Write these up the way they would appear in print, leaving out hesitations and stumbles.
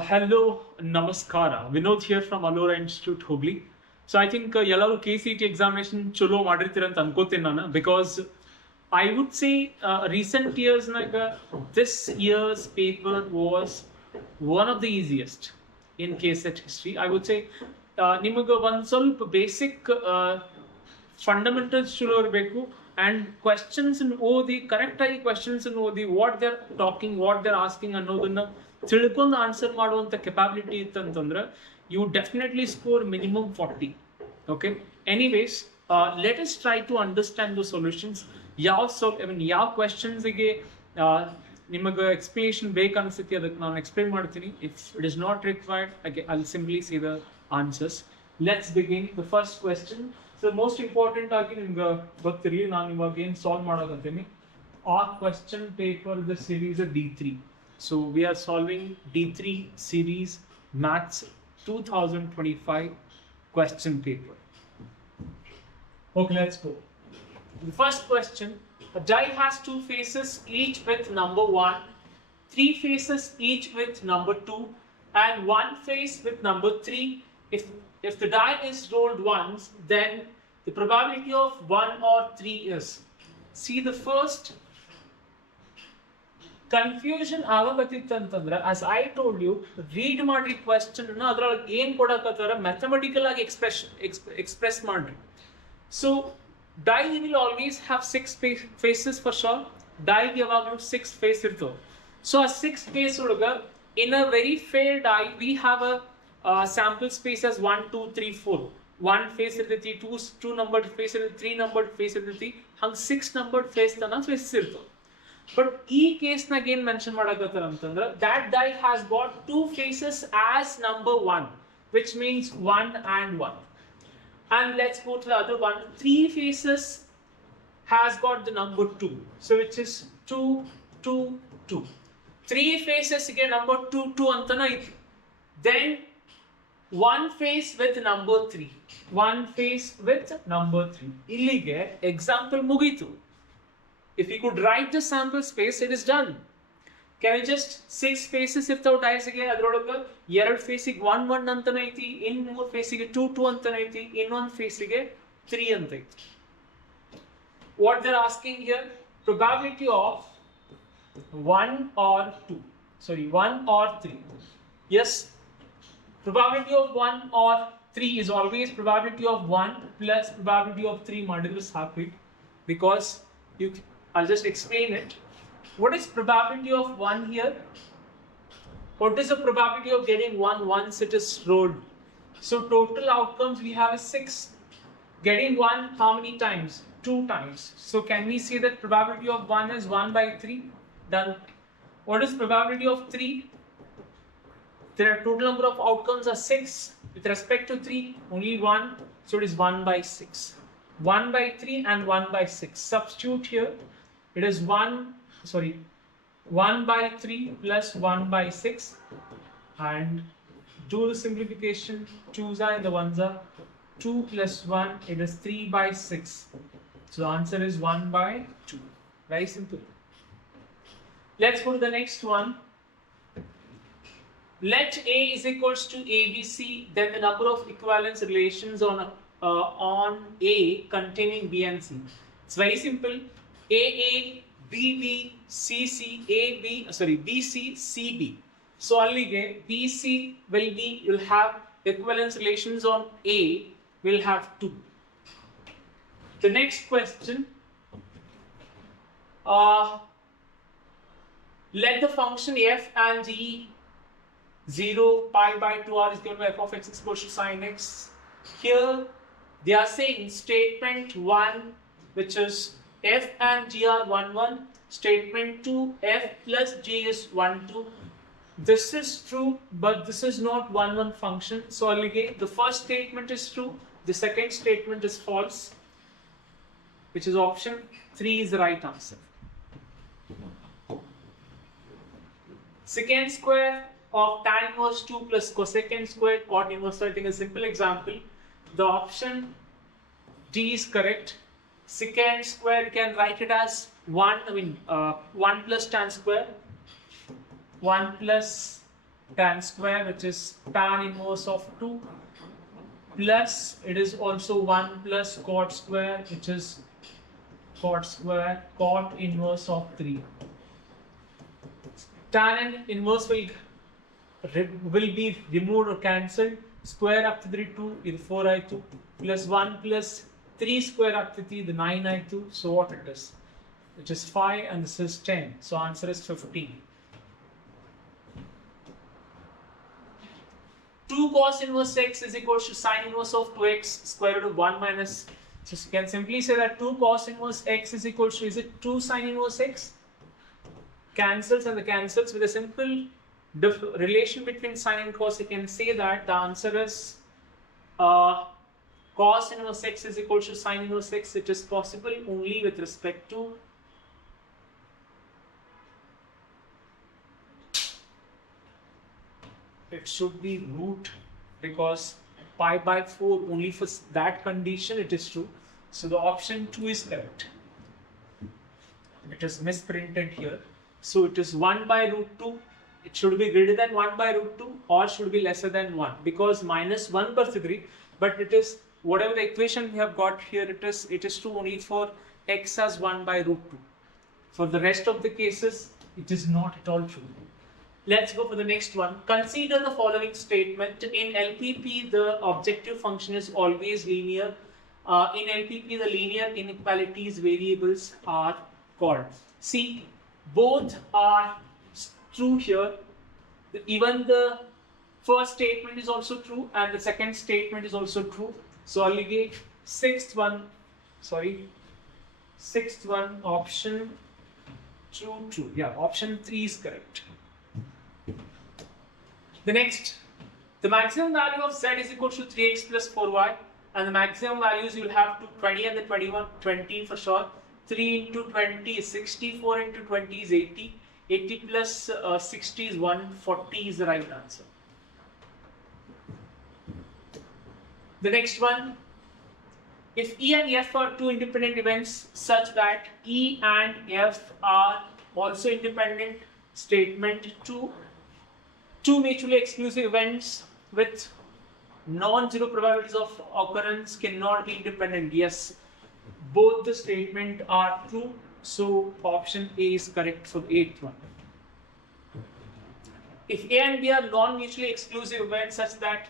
Hello, Namaskara. Vinod here from Allura Institute, Hubli. So I think ಎಲ್ಲರೂ KCET examination ಚಲೋ ಮಾಡಿರ್ತೀರ ಅಂತ ಅನ್ಕೋತೀನಿ ನಾನು because I would say recent years this year's paper was one of the easiest in KCET history. I would say ನಿಮಗೆ ಒಂದು ಸ್ವಲ್ಪ basic fundamentals ಚಲೋ ಇರಬೇಕು and questions ಓದಿ ಕರೆಕ್ಟ್ ಆಗಿ questions ಓದಿ what they're talking, what they're asking ಅನ್ನೋದನ್ನ ತಿಳ್ಕೊಂಡು ಆನ್ಸರ್ ಮಾಡುವಂಥ ಕೆಪಾಬಿಲಿಟಿ ಇತ್ತಂತಂದ್ರೆ you definitely score minimum 40. Okay, anyways let us try to understand the solutions. ಯಾವ ಕ್ವೆಶನ್ಸಿಗೆ ನಿಮಗೆ ಎಕ್ಸ್ಪ್ಲನೇಷನ್ ಬೇಕು ಅನಿಸುತ್ತೆ ಅದಕ್ಕೆ ನಾನು ಎಕ್ಸ್ಪ್ಲೇನ್ ಮಾಡ್ತೀನಿ. If it is not required I will simply C the answers. Let's begin the first question. So most important ಆಗಿ ನಿಮ್ಗೆ ಗೊತ್ತಿರಲಿ, ನಾನು ಇವಾಗ ಏನು ಸಾಲ್ವ್ ಮಾಡೋಕಂತೀನಿ. ಆ question paper the series D3. So we are solving D3 series Maths 2025 question paper. Okay, let's go. The first question: a die has two faces, each with number 1, three faces each with number 2, and one face with number 3. If the die is rolled once, then the probability of 1 or 3 is. See the first confusion ಆಗಕತ್ತಿತ್ತಂತಂದ್ರೆ as I told you, read ಮಾಡ್ರಿ question ಅದ್ರೊಳಗೆ ಏನ್ ಕೊಡಕತ್ತಾರ mathematical ಆಗಿ express ಮಾಡ್ರಿ. So die will always have 6 faces for sure. ಡೈಗೆ ಯಾವಾಗಲೂ 6 face ಇರ್ತವೆ. ಸೊ ಆ 6 ಫೇಸ್ ಒಳಗ in a very fair die we have a sample space as 1 2 3 4. 1 face ಇರ್ತೈತಿ, 2 ನಂಬರ್ಡ್ ಫೇಸ್ ಇರ್ತೈತಿ, 3 ನಂಬರ್ಡ್ ಫೇಸ್ ಇರ್ತೈತಿ, ಹಂಗೆ 6 ನಂಬರ್ಡ್ ಫೇಸ್ ತನ ಫೇಸ್ ಇರ್ತವೆ. ಬಟ್ ಈ ಕೇಸ್ನಾಗ ಏನ್ ಮೆನ್ಷನ್ ಮಾಡಕತ್ತಾರ ಅಂತಂದ್ರೆ that die has got 2 faces as number 1, which means 1 and 1. And let's go to the other one. 3 faces has got the number 2, so which is 2 2 2. 3 faces ಗೆ number 2 2 ಅಂತನ ಐತಿ. Then one face with number 3, one face with number 3. ಇಲ್ಲಿಗೆ example ಮುಗೀತು. If you could write the sample space, it is done. Can you just 6 faces ಇರ್ತಾವ ಡೈಸ್ಗೆ, ಅದ್ರೊಳಗೆ 2 ಫೇಸಿಗೆ 1 1 ಅಂತನ ಐತಿ, ಇನ್ 3 ಫೇಸಿಗೆ 2 2 ಅಂತನ ಐತಿ, ಇನ್ನೊಂದು ಫೇಸಿಗೆ 3 ಅಂತ ಐತಿ. What they're asking here, probability of 1 or 2, sorry 1 or 3. Yes, probability of 1 or 3 is always probability of 1 plus probability of 3 ಮಾಡಿದ್ರೆ ಸಾಕು. Because I'll just explain it. What is probability of 1 here? What is the probability of getting 1 once it is rolled? So total outcomes we have is 6. Getting 1 how many times? 2 times. So can we say that probability of 1 is 1 by 3? Done. What is probability of 3? Their total number of outcomes are 6. With respect to 3, only 1. So it is 1 by 6. 1 by 3 and 1 by 6. Substitute here. It is 1 by 3 plus 1 by 6, and do the simplification. 2's are and the 1's are. 2 plus 1, it is 3 by 6. So the answer is 1 by 2. Very simple. Let's go to the next one. Let A is equals to ABC, then the number of equivalence relations on A containing B and C. It's very simple. AA, BB, CC, BC, CB. So allige BC will be, you'll have equivalence relations on A, will have 2. The next question, let the function f and g 0 pi by 2r is given by f of x is equal to sin x. Here they are saying statement 1, which is f and g are 1 1. Statement 2, f plus g is 1 2. This is true, but this is not 1 1 function. So again, the first statement is true, the second statement is false, which is option 3 is the right answer. Secant square of tan inverse 2 plus cosecant square cot inverse. So I think a simple example. The option D is correct. Secant square, you can write it as 1 plus tan square, 1 plus tan square, which is tan inverse of 2, plus it is also 1 plus cot square, which is cot square cot inverse of 3. Tan and inverse will be removed or cancelled. Square up to 3 2 is 4i2 plus 1 plus 3 square up to 3 the 9i2. So what it is? Which is 5 and this is 10. So answer is 15. 2 cos inverse x is equals to sine inverse of 2x square root of 1 minus. So you can simply say that 2 cos inverse x is equals to, is it 2 sine inverse x? Cancels and the cancels with a simple relation between sine and cos. You can say that the answer is cos inverse x is equals to sine inverse x. It is possible only with respect to it should be root, because pi by 4 only for that condition it is true. So the option 2 is correct. It is misprinted here. So it is 1 by root 2. It should be greater than 1 by root 2 or should be lesser than 1, because minus 1 per degree, but it is whatever the equation we have got here, it is true only for x as 1 by root 2. For the rest of the cases, it is not at all true. Let's go for the next one. Consider the following statement. In LPP, the objective function is always linear. In LPP, the linear inequalities variables are called. See, both are true here. Even the first statement is also true and the second statement is also true. So I'll get sixth one, option true. Yeah, option 3 is correct. The next, the maximum value of z is equal to 3x plus 4y, and the maximum values you will have to 20 and the 21, 20 for sure. 3 into 20 is 60, 4 into 20 is 80, 80 plus 60 is 140 is the right answer. The next one, if E and F are two independent events such that E and F are also independent, statement 2. Two mutually exclusive events with non-zero probabilities of occurrence cannot be independent. Yes, both the statement are true. So option A is correct for the 8th one. If A and B are non-mutually exclusive events such that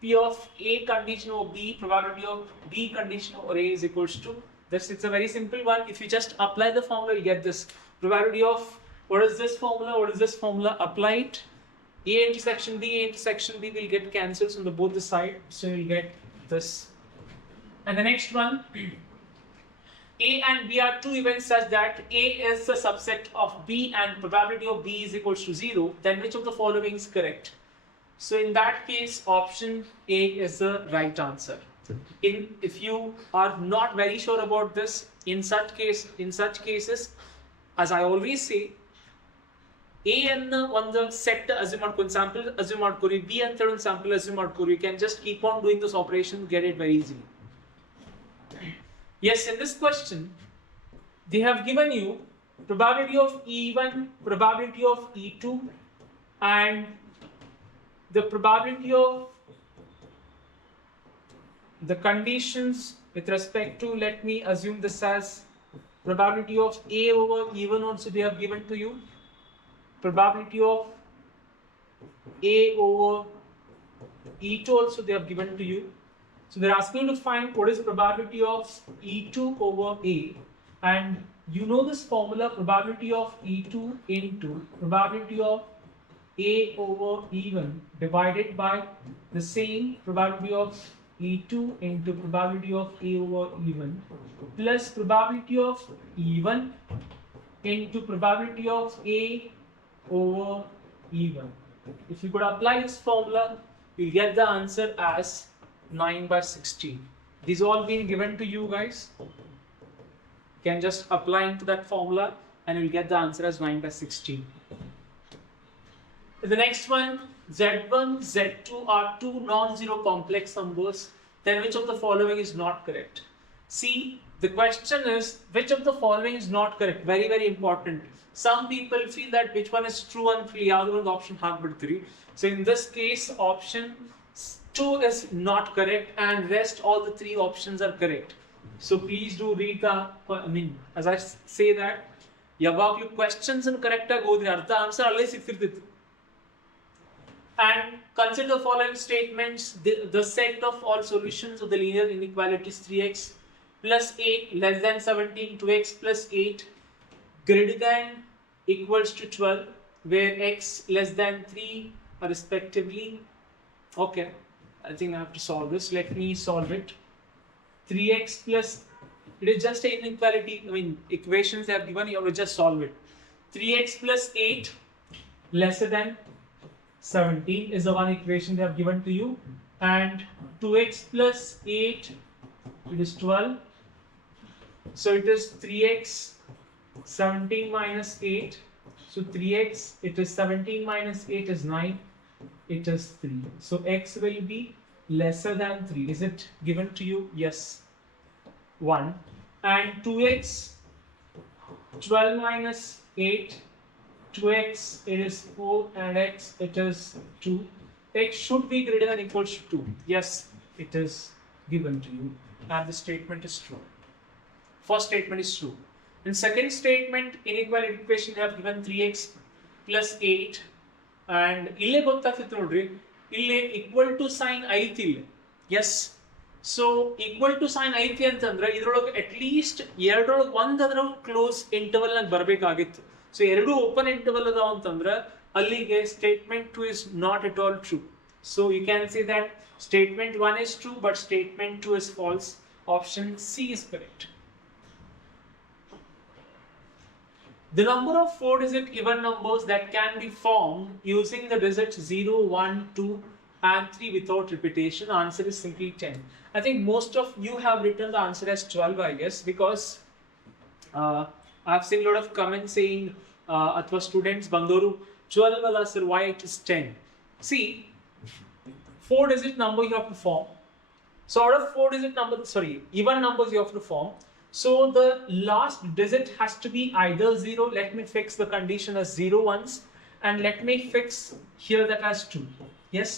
P of A condition over B, probability of B condition over A is equals to this. It's a very simple one. If you just apply the formula, you get this. Probability of, what is this formula? Apply it. A intersection B will get cancelled on both the sides, so you'll get this. And the next one, A and B are two events such that A is a subset of B and probability of B is equals to 0, then which of the following is correct? So in that case, option A is the right answer. If you are not very sure about this, in such cases, as I always say, A and on the set assume sample assume ಮಾಡ್ಕೊರಿ, B ಅಂತ ಒಂದು sample assume ಮಾಡ್ಕೊರಿ. You can just keep on doing this operation, get it very easily. Yes, in this question, they have given you probability of E1, probability of E2, and the probability of the conditions with respect to, let me assume this as probability of A over E1 also they have given to you. Probability of A over E2 also they have given to you. So they're asking you to find what is probability of E2 over A, and you know this formula, probability of E2 into probability of A over E1 divided by the same probability of E2 into probability of A over E1 plus probability of E1 into probability of A over E1. If you could apply this formula, you'll get the answer as 9 by 16. These all been given to you guys. You can just apply into that formula and you'll get the answer as 9 by 16. The next one, Z1, Z2 are two non-zero complex numbers. Then which of the following is not correct? See, The question is, which of the following is not correct? Very, very important. Some people feel that which one is true and ಯಾವ್ದು ಒಂದು option ಹಾಕ್ಬಿಡ್ತೀರಿ. So in this case, option 2 is not correct and rest all the 3 options are correct. So please do read the, as I say that, ಯಾವಾಗಲೂ questions ಅನ್ನು correct ಆಗಿ ಓದಿ ಅರ್ಥ answer ಅಲ್ಲೇ ಸಿಕ್ತಿರ್ತಿತ್ತು. And consider the following statements. The set of all solutions of the linear inequality is 3x plus 8 less than 17, 2x plus 8 greater than equals to 12, where x less than 3 are respectively. Okay, I think I have to solve this. Let me solve it. 3x plus, it is just an inequality, equations they have given, you have to just solve it. 3x plus 8 lesser than 17 is the one equation they have given to you, and 2x plus 8, it is 12. So it is 3x 17 minus 8. So 3x, it is 17 minus 8 is 9. It is 3. So x will be lesser than 3. Is it given to you? Yes. 1. And 2x 12 minus 8. 2x it is 4 and x it is 2. X should be greater than equals to 2. Yes, it is given to you and the statement is true. First statement is true. In second statement, inequality equation they have given 3x plus 8 and ille gottagtittu nodri, ille equal to sign aiti ille. Yes, so equal to sign aiti antandre idrolaga at least ಎರಡರೊಳಗೆ ಒಂದಾದ್ರೂ close interval ನಾಗ ಬರಬೇಕಾಗಿತ್ತು. So ಎರಡು open interval ಅದಾವ ಅಂತಂದ್ರೆ ಅಲ್ಲಿಗೆ statement 2 is not at all true. So you can say that statement 1 is true but statement 2 is false. Option C is correct. The number of 4-digit even numbers that can be formed using the digits 0, 1, 2 and 3 without repetition, answer is simply 10. I think most of you have written the answer as 12, I guess, because I've seen a lot of comments saying athwa students bandoru 12 ala sir, why it is 10. See, 4-digit number you have to form. So out of 4-digit numbers, even numbers you have to form. So the last digit has to be either 0. Let me fix the condition as 0 once, and let me fix here that as 2. Yes.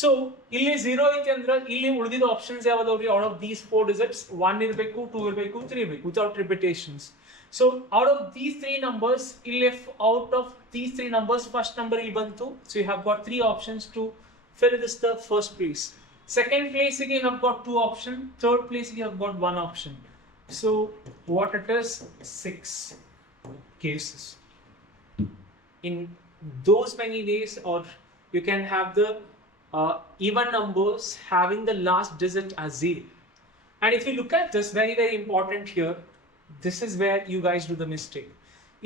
So ಇಲ್ಲಿ 0 ಐತೆ ಅಂದ್ರೆ ಇಲ್ಲಿ ಉಳಿದಿದ್ದ options ಯಾವ್ದಾವ್ರಿ? out of these 4 digits 1 ಇರಬೇಕು, 2 ಇರಬೇಕು, 3 ಇರಬೇಕು without repetitions. So out of these 3 numbers, if out of these 3 numbers first number ಇಲ್ಲಿ ಬಂತು, so you have got 3 options to fill this the first place. Second place again you have got 2 options. Third place you have got 1 option. So what it is, 6 cases. In those many ways, or you can have the even numbers having the last digit as 0. And if you look at this, very, very important here, this is where you guys do the mistake.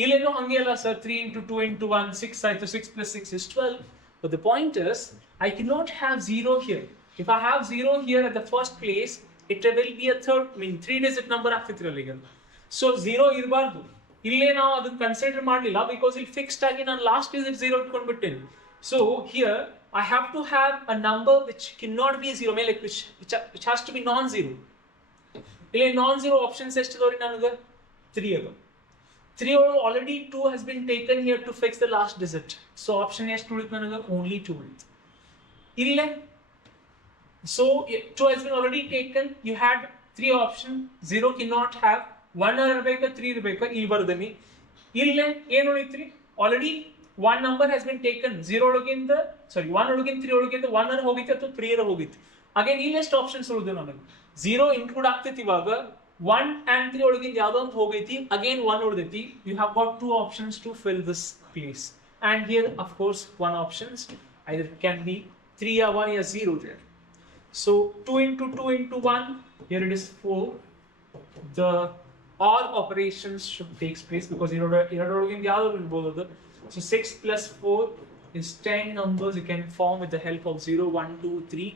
Ileno hangela sir, 3 into 2 into 1, 6 ಆಯ್ತು, 6 plus 6 is 12. But the point is, I cannot have 0 here. If I have 0 here at the first place, it will be a 3-digit number ಆಗ್ತಿರಲ್ಲ ಈಗ. So 0 ಇರಬಾರ್ದು. ಇಲ್ಲೇ ನಾವು ಅದನ್ನ consider ಮಾಡಲಿಲ್ಲ, because ಇಲ್ಲಿ fixed ಆಗಿ ನಾನು last digit 0 ಇಟ್ಕೊಂಡ್ಬಿಟ್ಟೇನೆ. So here I have to have a number which cannot be 0, like which has to be non-zero. ಇಲ್ಲಿ non-zero options ಎಷ್ಟಿದಾವ್ರಿ ನನಗೆ? 3 ಅದ. 3 already 2 has been taken here to fix the last digit. So option ಎಷ್ಟು ಉಳಿತು ನನಗೆ? Only 2 ಉಳಿತು. ಇಲ್ಲೇ so 2 has been already taken. You had 3 options. 0 cannot have, 1 ಇರಬೇಕು, 3 ಇರಬೇಕು. ಇಲ್ಲಿ ಬರ್ದನಿ. ಇಲ್ಲೇ ಏನು ಉಳಿತ್ರಿ? Already 1 number has been taken. 0 ಒಳಗಿಂದ 1 ಒಳಗಿಂದ 3 ಒಳಗಿಂದ 1 ಅರ ಹೋಗಿತ್ತು ಅಥವಾ 3 ಅರ ಹೋಗಿತ್ತು. ಅಗೇನ್ ಇಲ್ಲಿ ಎಷ್ಟು ಆಪ್ಷನ್ಸ್ ಉಳಿದು ನನಗೆ? 0 ಇನ್ಕ್ಲೂಡ್ ಆಗ್ತೈತಿ ಇವಾಗ, 1 and 3 ಒಳಗಿಂದ ಯಾವುದೋ ಒಂದು ಹೋಗೈತಿ, again 1 ಉಳಿದೈತಿ. You have got 2 options to fill this place. And here of course 1 options, either it can be 3 or 1 or 0 there. So 2 into 2 into 1, here it is 4. The OR operations should take place because so 6 plus 4 is 10 numbers you can form with the help of 0, 1, 2, 3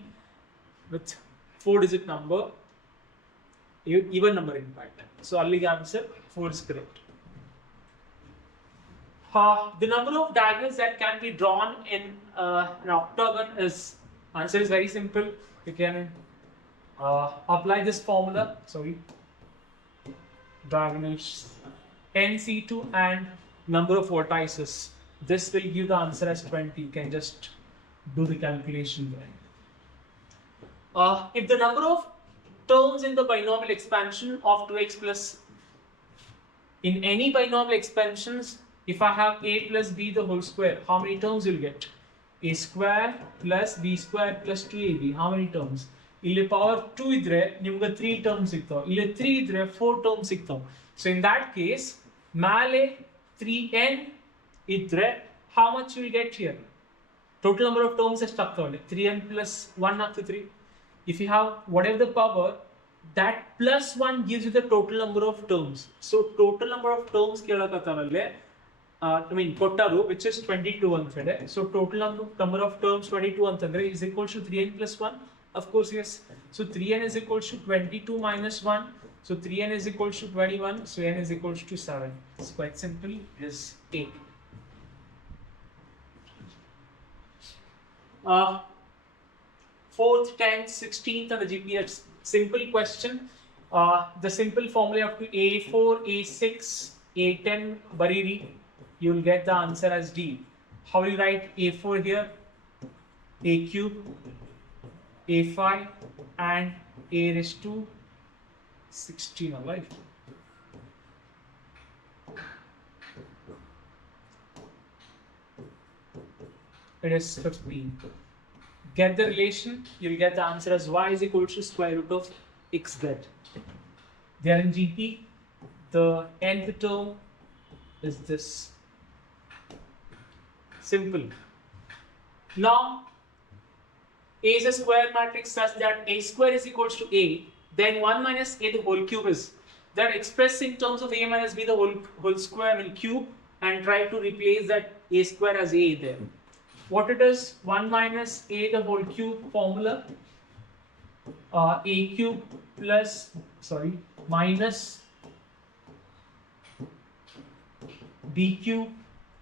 with 4-digit number, even number in fact. So allige answer 4 is correct. The number of diagonals that can be drawn in an octagon is, answer is very simple. You can apply this formula, diagonals NC2 and number of vertices. This will give the answer as 20. You can just do the calculation there. If the number of terms in the binomial expansion of 2x plus, in any binomial expansions, if I have a plus b the whole square, how many terms you'll get? A square plus b square plus 2ab. How many terms? ಇಲ್ಲಿ power 2 ಇದ್ರೆ ನಿಮಗೆ 3 terms ಸಿಗ್ತಾವ, ಇಲ್ಲಿ 3 ಇದ್ರೆ 4 terms ಸಿಗ್ತಾವ. So in that case, ಮೇಲೆ 3n ಇದ್ರೆ how much you will get here? Total number of terms ಎಷ್ಟಾಗ್ತಾವಲ್ಲಿ? 3n plus 1 ಆಗ್ತದೆ 3. If you have whatever the power, that plus 1 gives you the total number of terms. So total number of terms ಕೇಳಕತ್ತಾರಲ್ಲೇ ಕೊಟ್ಟರು, which is 22 ಅಂತೇಳಿ. So total number of terms 22 ಅಂತಂದ್ರೆ is equal to 3n plus 1. Of course, yes. So 3n is equal to 22 minus 1. So 3n is equal to 21. So n is equal to 7. It's quite simple. It is 8. 4th, 10th, 16th and the GPS. Simple question. The simple formula of A4, A6, A10 bariri. You will get the answer as D. How will you write A4 here? A cube, A5 and A raised to 16, alright? It is 15. Get the relation, you will get the answer as y is equal to square root of xz. They are in GP. The nth term is this. Simple. Now, A is a square matrix such that A square is equal to A, then 1 minus A the whole cube is. That expressed in terms of A minus B the whole square cube, and try to replace that A square as A there. What it is? 1 minus A the whole cube formula. A cube plus, minus B cube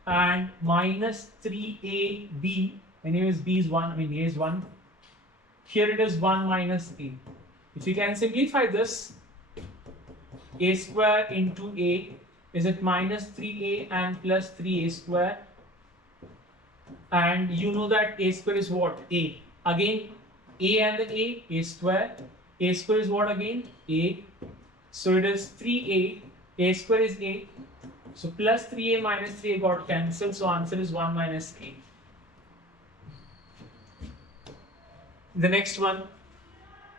and minus 3AB. Anyways, B is 1, A is 1. Here it is 1 minus A. If you can simplify this, A square into A, is it minus 3A and plus 3A square? And you know that A square is what? A. Again, A and the A square. A square is what again? A. So it is 3A. A square is A. So plus 3A minus 3A got cancelled. So answer is 1 minus A. The next one.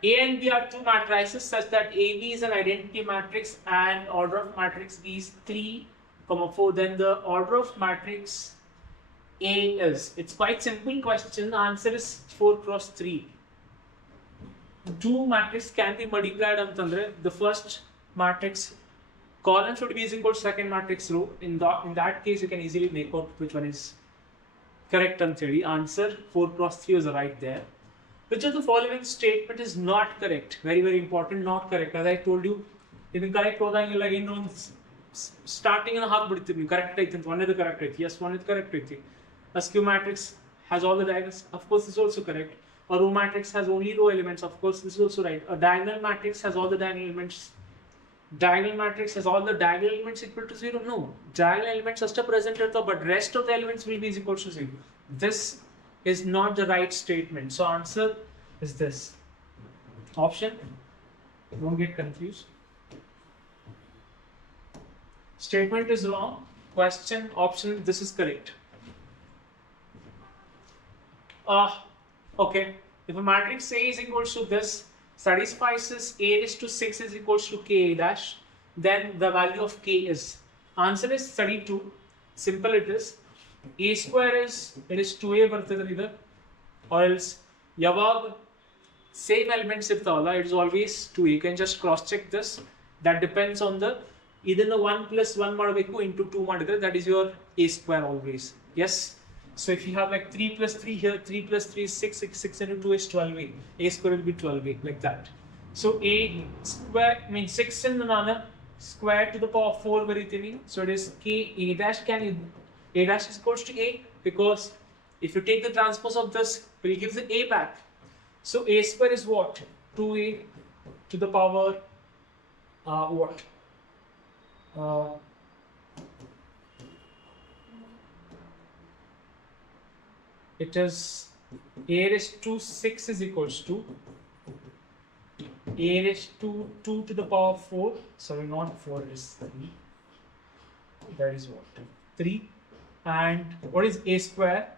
A and B are two matrices such that AB is an identity matrix and order of matrix B is 3, 4. Then the order of matrix A is. It's quite simple question. The answer is 4 cross 3. Two matrices can be multiplied antandre. The first matrix column should be equal to second matrix row. In that case, you can easily make out which one is correct antari. Answer 4 cross 3 is right there. Which of the following statement is not correct? Very, very important, not correct. As I told you, if correct ಹೋದಂಗಿಲ್ಲ ಇನ್ನೊಂದು starting in ಹಾಕ್ಬಿಡ್ತೀವಿ correct ಐತಿ ಅಂತ. One is the correct ಐತಿ. Yes, one is correct ಐತಿ. A skew matrix has all the diagonals. Of course, this is also correct. A row matrix has only row elements. Of course, this is also right. A diagonal matrix has all the diagonal elements. Diagonal matrix has all the diagonal elements equal to 0. No, diagonal elements are still present, but rest of the elements will be equal to 0. This is not the right statement. So answer is this option. Don't get confused. Statement is wrong. Question option, this is correct. Okay. If a matrix A is equal to this, satisfies A raised to 6 is equal to K A dash, then the value of K is. Answer is 32. Simple it is. A square is, it is 2A ಬರ್ತದೆ ಇದು, or else ಯಾವಾಗ same elements ಇರ್ತಾವಲ್ಲ, it is always 2A. You can just cross check this. That depends on the, ಇದನ್ನ 1 plus 1 ಮಾಡಬೇಕು into 2 ಮಾಡಿದ್ರೆ, that is your A square always. Yes. So if you have like 3 plus 3 here, 3 plus 3 is 6, 6 into 2 is 12A. A square will be 12A, like that. So A square, 6 in the nana, square to the power of 4 ಬರೀತೀನಿ. So it is K A dash, A dash is equals to A, because if you take the transpose of this, it will give the A back. So A square is what? 2A to the power, what? Uh, it is a raised to 6 is equals to a raised to 2 to the power 4. Sorry, not 4, it is 3. That is what? 3. And what is a square?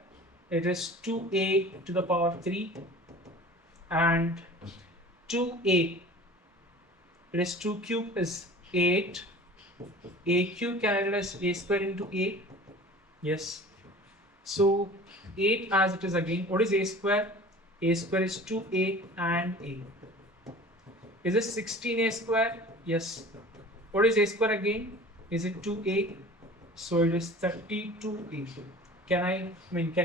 It is 2a to the power 3. And 2a, it is 2 cube is 8. A cube can I write as a square into a? Yes. So 8 as it is again. What is a square? A square is 2a and a. Is it 16a square? Yes. What is a square again? Is it 2a? So it is 32a. Can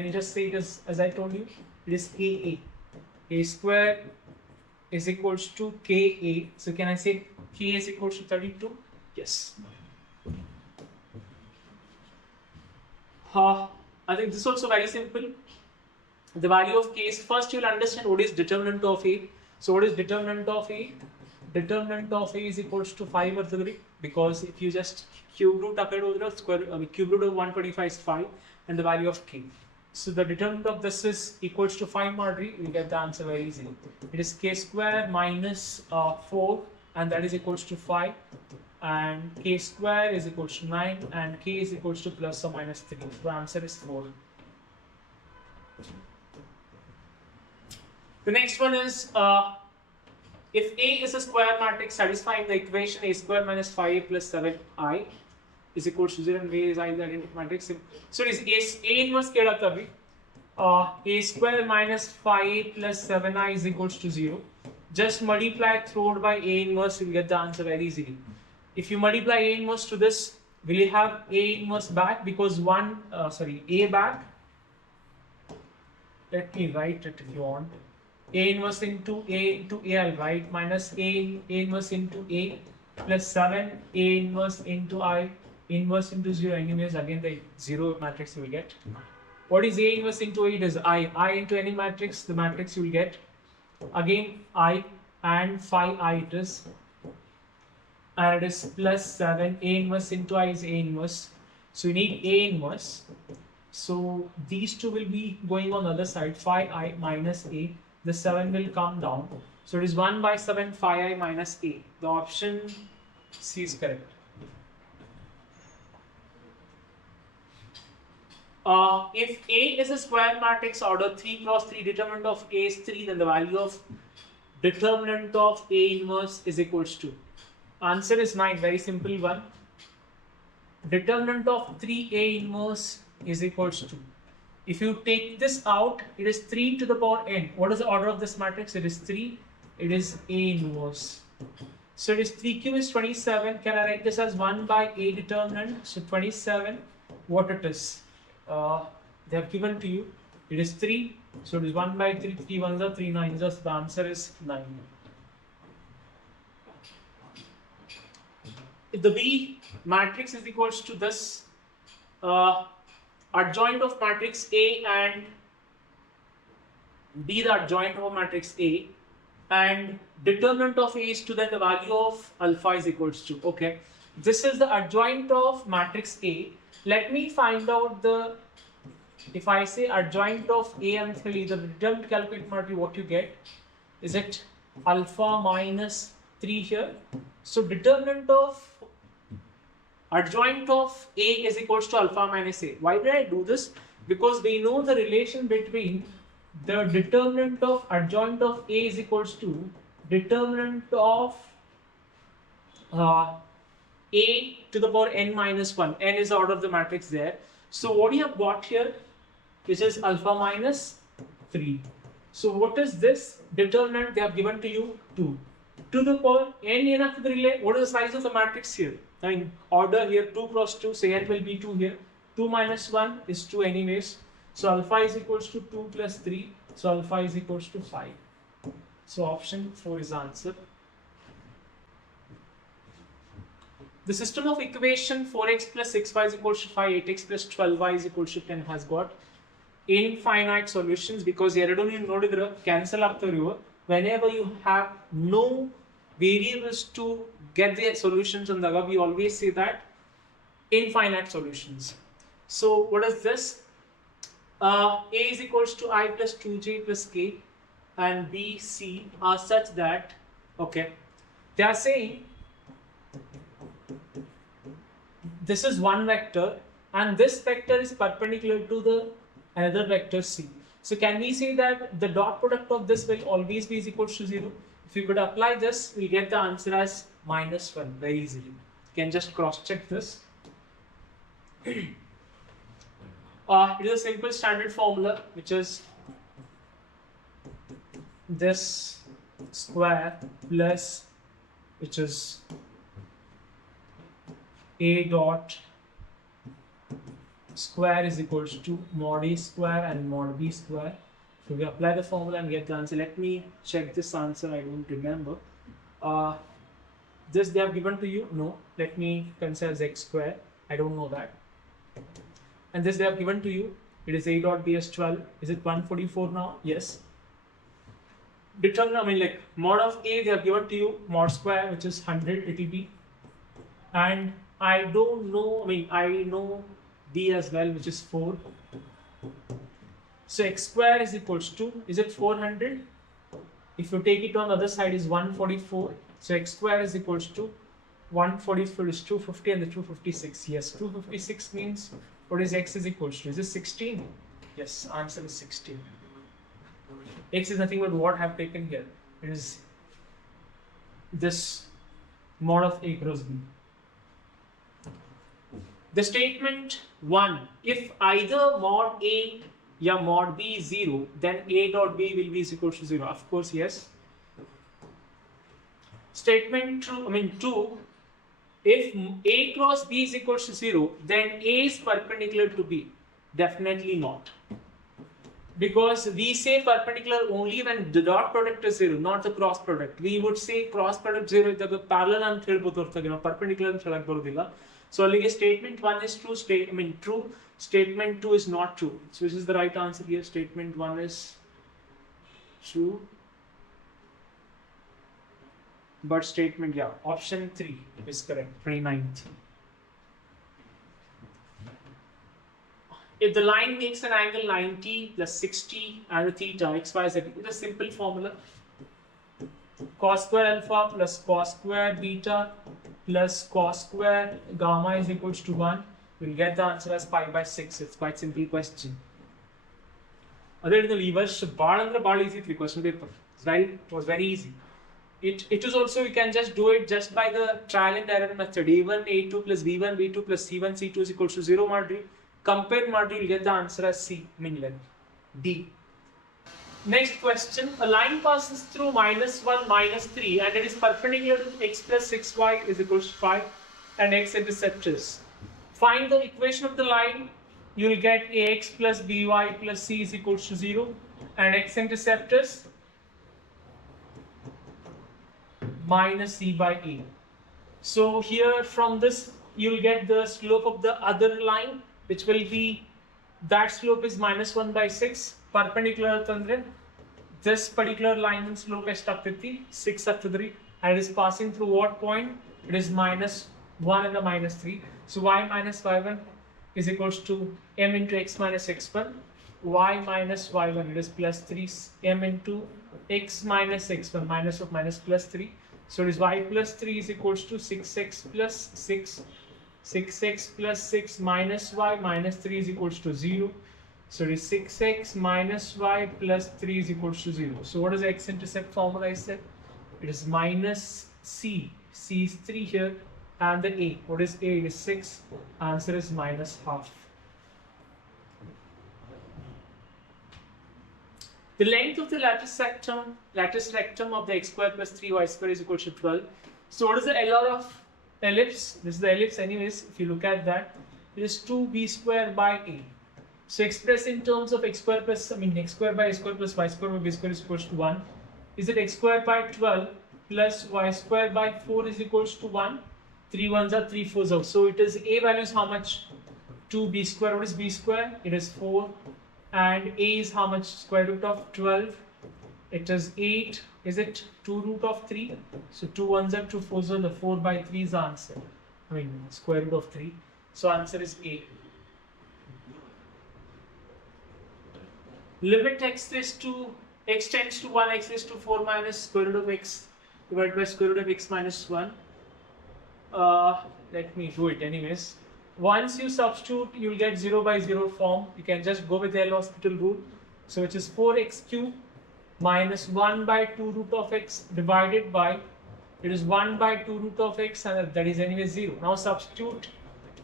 you just say it as I told you? It is a. A square is equals to ka. So can I say k is equals to 32? Yes. I think this is also very simple. The value of k is, first you will understand what is determinant of a. So what is determinant of a? Determinant of a is equals to 5 vertically, because if you just cube root cube root of 125 is 5 and the value of k. So the determinant of this is equals to 5 Marjorie. We get the answer very easily. It is k square minus 4 and that is equals to 5, and k square is equals to 9 and k is equals to plus or minus 3. So the answer is 4. The next one is if A is a square matrix satisfying the equation a square minus 5a plus 7i is equals to 0 and A is either the identity matrix. So it is A inverse keda a square minus 5a plus 7i is equals to 0. Just multiply through by A inverse, you will get the answer very easily. If you multiply A inverse to this, will you have A inverse back? Because A back. Let me write it if you want. A inverse into A I'll write minus A inverse into A plus 7 A inverse into I inverse into 0. Anyways, again the 0 matrix you will get. What is A inverse into A? It is I into any matrix, the matrix you will get. Again I and phi I it is. And it is plus 7. A inverse into I is A inverse. So you need A inverse. So these two will be going on the other side. Phi I minus A. The 7 will come down. So it is 1 by 7 phi I minus A. The option C is correct. If A is a square matrix order 3 cross 3, determinant of A is 3, then the value of determinant of A inverse is equals to. Answer is 9, very simple one. Determinant of 3A inverse is equals to. If you take this out, it is 3 to the power n. What is the order of this matrix? It is 3. It is A inverse. So it is 3 cube is 27. Can I write this as 1 by A determinant? So 27, what it is? They have given to you. It is 3. So it is 1 by 3. 3 ones are 3 nines. The answer is 9. If the B matrix is equals to this, adjoint of matrix A and B, the adjoint of matrix A, and determinant of A is to, then the value of alpha is equals to. Okay, this is the adjoint of matrix A. Let me find out the, if I say adjoint of A and 3, the determinant calculate matrix, what you get is it alpha minus 3 here. So determinant of adjoint of A is equals to alpha minus A. Why did I do this? Because we know the relation between the determinant of adjoint of A is equals to determinant of A to the power n minus 1. N is the order of the matrix there. So what you have got here, which is alpha minus 3. So what is this determinant? They have given to you 2. To the power n enough to the relay. What is the size of the matrix here? I mean, order here 2 cross 2, so n will be 2 here. 2 minus 1 is 2 anyways. So alpha is equals to 2 plus 3. So alpha is equals to 5. So option 4 is the answer. The system of equation 4x plus 6y is equals to 5, 8x plus 12y is equals to 10 has got infinite solutions, because cancel after you whenever you have no variables to get the solutions on the we always say that infinite solutions. So what is this? A is equals to I plus 2j plus k, and B, C are such that, okay, they are saying this is one vector and this vector is perpendicular to the another vector C. So can we say that the dot product of this will always be is equals to 0? If you could apply this, we'll get the answer as -1 very easily. You can just cross check this. It is a simple standard formula which is this square plus, which is A dot square is equals to mod A square and mod B square. So we apply the formula and get the answer. Let me check this answer, I don't remember. This they have given to you? No. Let me consider as x square. I don't know that. And this they have given to you. It is A dot B as 12. Is it 144 now? Yes. Determine, mod of A they have given to you mod square, which is 100, it will be. And I don't know, I know B as well, which is 4. So x square is equals to, is it 400? If you take it on the other side is 144. So x square is equals to 144 is 250 and the 256. Yes, 256 means what is x is equals to? Is it 16? Yes, answer is 16. X is nothing but what I have taken here. It is this mod of A cross B. The statement 1, if either mod A or mod B is 0, then A dot B will be equal to 0. Of course, yes. Statement 2, if A cross B is equal to 0, then A is perpendicular to B. Definitely not. Because we say perpendicular only when the dot product is 0, not the cross product. We would say cross product 0 is parallel and perpendicular and so statement 1 is true, true, statement 2 is not true. So this is the right answer here. Statement 1 is true. But statement, option 3 is correct, 29th. If the line makes an angle 90 plus 60 and a theta, x, y, z, it's a simple formula. Cos square alpha plus cos square beta plus cos square gamma is equals to 1. We'll get the answer as pi by 6. It's quite simple question. Other than the levers, easy question paper. It was very easy. It is also, you can just do it just by the trial and error method. A1, A2 plus B1, B2 plus C1, C2 is equals to 0 module. Compare module, you'll get the answer as D. Next question, a line passes through -1, -3 and it is perpendicular to x plus 6y is equals to 5 and x intercept is. Find the equation of the line, you will get ax plus by plus c is equals to 0 and x intercept is minus c by a. So here from this you will get the slope of the other line, which will be, that slope is -1 by 6 perpendicular to this particular line and slope is stuck with the 6 up to 3 and it is passing through what point? It is -1 and the -3. So y minus y1 is equals to m into x minus x1. Y minus y1 it is plus 3 m into x minus x1 minus of minus plus 3. So it is y plus 3 is equals to 6x plus 6. 6x plus 6 minus y minus 3 is equals to 0. So it is 6x minus y plus 3 is equals to 0. So what is the x-intercept formula I said? It is minus c. C is 3 here. And the a. What is a? It is 6. Answer is minus half. The length of the lattice rectum of the x square plus 3y square is equal to 12. So what is the LR of ellipse? This is the ellipse anyways. If you look at that, it is 2b square by a. So express in terms of x square plus, x square by a square plus y square by b square is equals to 1. Is it x square by 12 plus y square by 4 is equals to 1? 3 1s are 3 4s out. So it is a value is how much? 2b square. What is b square? It is 4. And a is how much? Square root of 12 it is 8, is it 2 root of 3? So 2 ones are 2 4s are the 4 by 3 is the answer. I mean square root of 3. So answer is A. Limit x raised to x tends to 1 x raised to 4 minus square root of x divided by square root of x minus 1. Let me do it anyways. Once you substitute, you'll get 0 by 0 form. You can just go with the L'Hospital rule. So which is 4x cubed minus 1 by 2 root of x divided by, it is 1 by 2 root of x, and that is anyway 0. Now substitute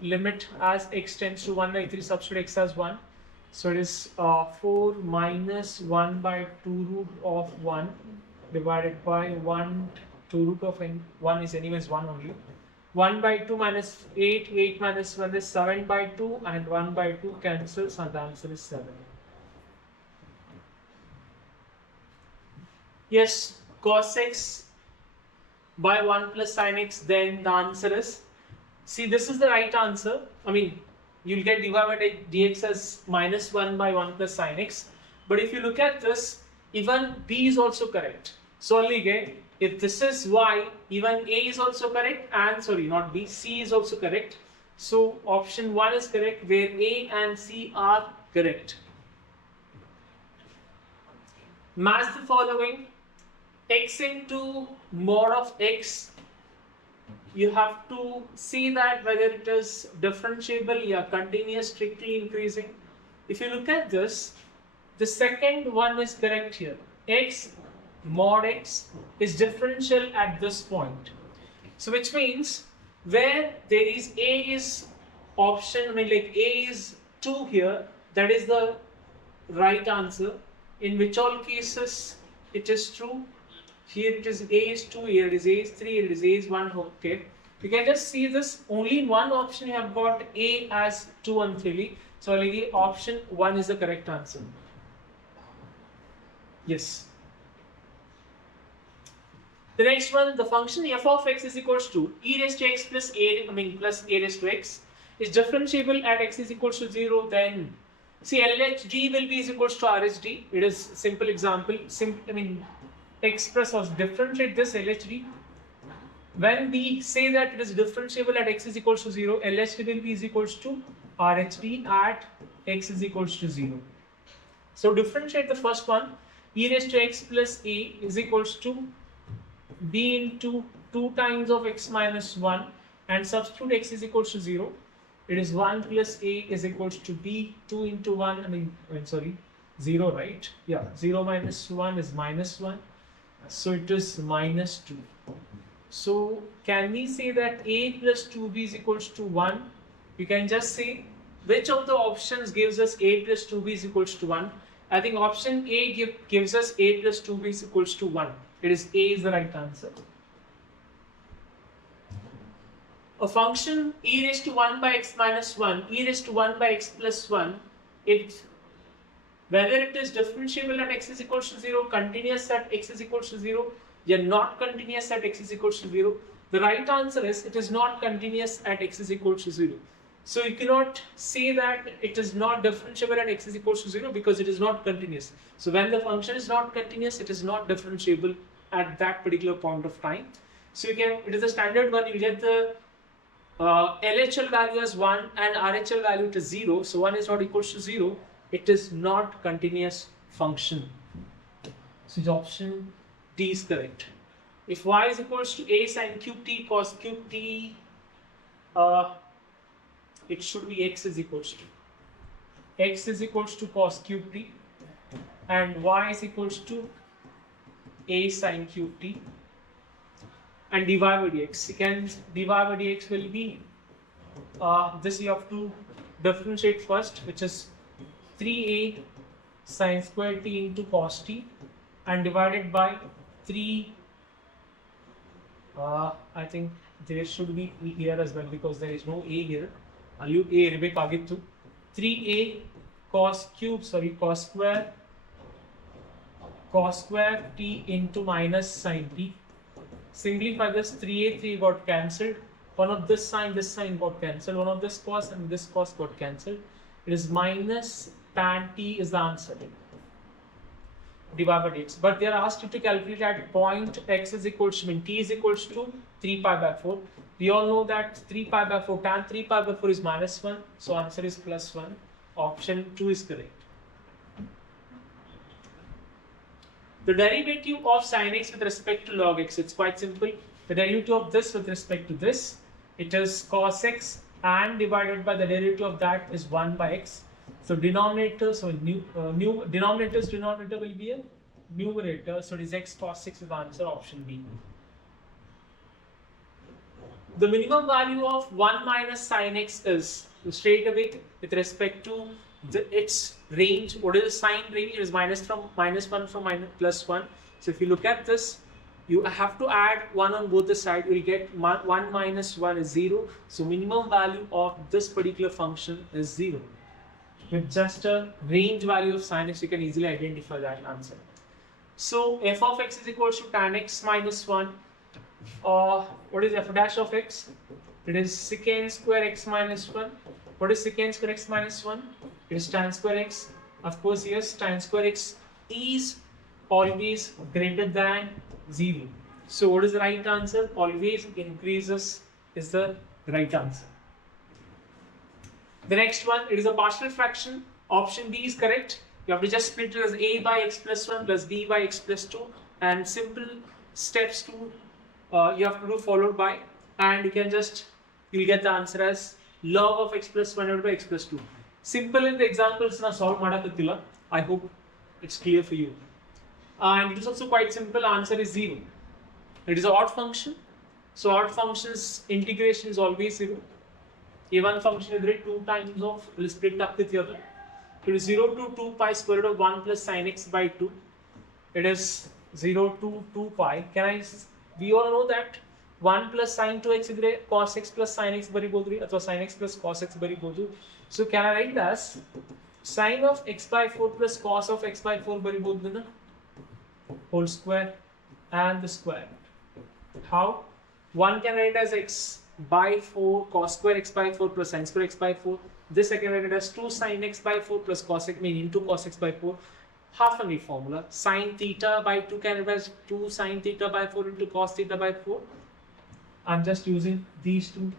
limit as x tends to 1 by 3, substitute x as 1. So it is 4 minus 1 by 2 root of 1 divided by 1, 2 root of n, 1 is anyways 1 only. 1 by 2 minus 8, 8 minus 1 is 7 by 2, and 1 by 2 cancels, and the answer is 7. Yes, cos x by 1 plus sin x, then the answer is, see, this is the right answer. I mean, you'll get dy by dx as minus 1 by 1 plus sin x. But if you look at this, even b is also correct. So only again, if this is y, even a is also correct, and sorry, not b, c is also correct. So option 1 is correct, where a and c are correct. Match the following. X into mod of x, you have to see that whether it is differentiable or continuous, strictly increasing. If you look at this, the second one is correct here. X mod x is differential at this point. So which means where there is a is option, I mean like a is 2 here, that is the right answer. In which all cases it is true. Here it is a is 2, here it is a is 3, here it is a is 1, okay. You can just see this, only in one option you have got a as 2 and 3. So only option 1 is the correct answer. Yes. The next one, the function f of x is equals to e raised to x plus a, plus a raised to x is differentiable at x is equals to 0, then see LHD will be is equals to RHD. It is simple example. Express or differentiate this LHD. When we say that it is differentiable at x is equals to 0, LHD will be is equals to RHD at x is equals to 0. So differentiate the first one. E raised to x plus a is equals to b into 2 times of x minus 1, and substitute x is equals to 0. It is 1 plus a is equals to b, 2 into 1, 0, right? Yeah, 0 minus 1 is minus 1. So it is minus 2. So can we say that a plus 2b is equals to 1? You can just say which of the options gives us a plus 2b is equals to 1. I think option A gives us a plus 2b is equals to 1. It is A is the right answer. A function e raised to 1 by x minus 1, e raised to 1 by x plus 1, whether it is differentiable at x is equals to 0, continuous at x is equals to 0, or not continuous at x is equals to 0. The right answer is it is not continuous at x is equals to 0. So you cannot say that it is not differentiable at x is equals to 0 because it is not continuous. So when the function is not continuous, it is not differentiable at that particular point of time. So it is a standard one. You get the LHL value as 1 and RHL value to 0. So 1 is not equals to 0. It is not continuous function. So the option D is correct. If y is equals to a sin cube t cos cube t, it should be x is equals to cos cube t, and y is equals to a sin cube t, and dy by dx. Again, dy by dx will be this you have to differentiate first, which is 3a sin square t into cos t, and divided by 3. I think there should be e here as well because there is no a here. You a Rebek Agittu 3a cos square t into minus sin t. Simplify this, 3a 3 got cancelled. One of this sign got cancelled. One of this cos and this cos got cancelled. It is minus tan t is the answer. divided by dx. But they are asked you to calculate at point x is equals to, t is equals to 3 pi by 4. We all know that 3 pi by 4, tan 3 pi by 4 is minus 1. So answer is plus 1. Option 2 is correct. The derivative of sin x with respect to log x, it's quite simple. The derivative of this with respect to this, it is cos x, and divided by the derivative of that is 1 by x. So denominator, so denominator will be a numerator. So it is x cos 6 is the answer, option B. The minimum value of 1 minus sin x is, straight away with respect to its range. What is the sign range? It is minus 1 from plus 1. So if you look at this, you have to add 1 on both the sides. You will get 1 minus 1 is 0. So minimum value of this particular function is 0. With just a range value of sin x, you can easily identify that answer. So f of x is equal to tan x minus 1. What is f dash of x? It is secant square x minus 1. What is secant square x minus 1? It is tan square x. Of course, yes, tan square x is always greater than 0. So what is the right answer? Always increases is the right answer. The next one, it is a partial fraction. Option B is correct. You have to just split it as a by x plus 1 plus b by x plus 2, and simple steps to you have to do followed by, and you'll get the answer as log of x plus 1 divided by x plus 2. Simple in the examples na solve madakattilla. I hope it's clear for you. And it is also quite simple. Answer is 0. It is an odd function. So odd functions integration is always 0. A1 function is 2 times of, will split up with the other. It is 0 to 2 pi square root of 1 plus sin x by 2. It is 0 to 2 pi. We all know that 1 plus sin 2x is cos x plus sin x bari bodri, or sin x plus cos x bari bodri. So can I write as sin of x by 4 plus cos of x by 4 bari bodri whole square and the square. How? One can write as x by 4 cos square x by 4 plus sin square x by 4. This I can write it as 2 sin x by 4 plus cos x, meaning into cos x by 4. Half only formula. Sin theta by 2 can write as 2 sin theta by 4 into cos theta by 4. I'm just using these two